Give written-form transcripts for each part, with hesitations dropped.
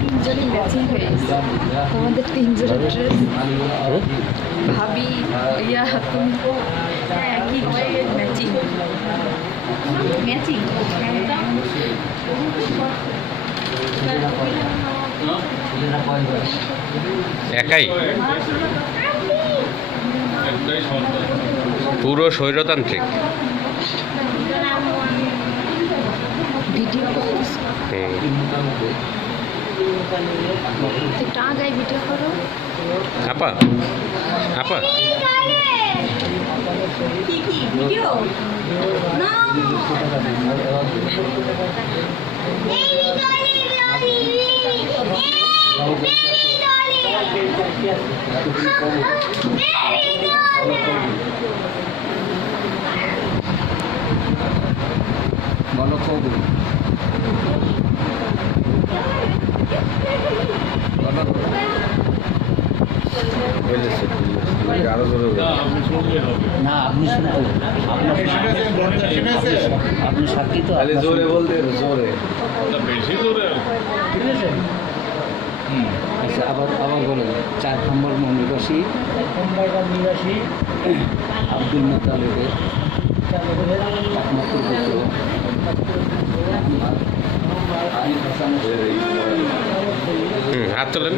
তিনজনই ম্যাচিং হয়ে গেছে আমাদের তিনজনের ড্রেস ভাবি ইয়া তুমি একই ম্যাচিং ম্যাচিং একাই পুরো স্বৈরতান্ত্রিক ভিডিও একটু আগায় ভিডিও করো আপা আপা ভিডিও না বলো কবু না আপনি শুনতে আপনি সাক্ষী তো জোরে বলতে জোরে বেশি জোরে ঠিক আছে আচ্ছা আবার আবার বলেন 4 নম্বর নিবাসী আব্দুল মোতালেবের একমাত্র পুত্র আরিফ হাসানের হাত তোলেন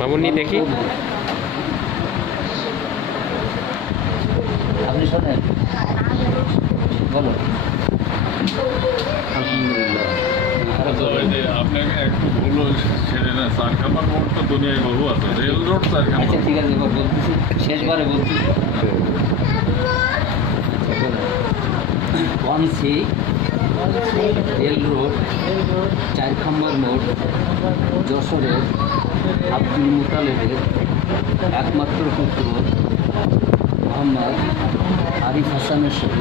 মামুনি দেখি আপনি শোনেন বলো আপনাকে একটু ভুল ছেড়ে না সারখামার মোড় তো দুনিয়ায় বহু আছে রেল রোড সারখামার আচ্ছা ঠিক আছে এবার বলতেছি শেষবারে বলছি 1C রেল রোড 4 নম্বর মোড় যশোরের আব্দুল মোতালেবের একমাত্র পুত্র মোহাম্মদ আরিফ হাসানের সাথে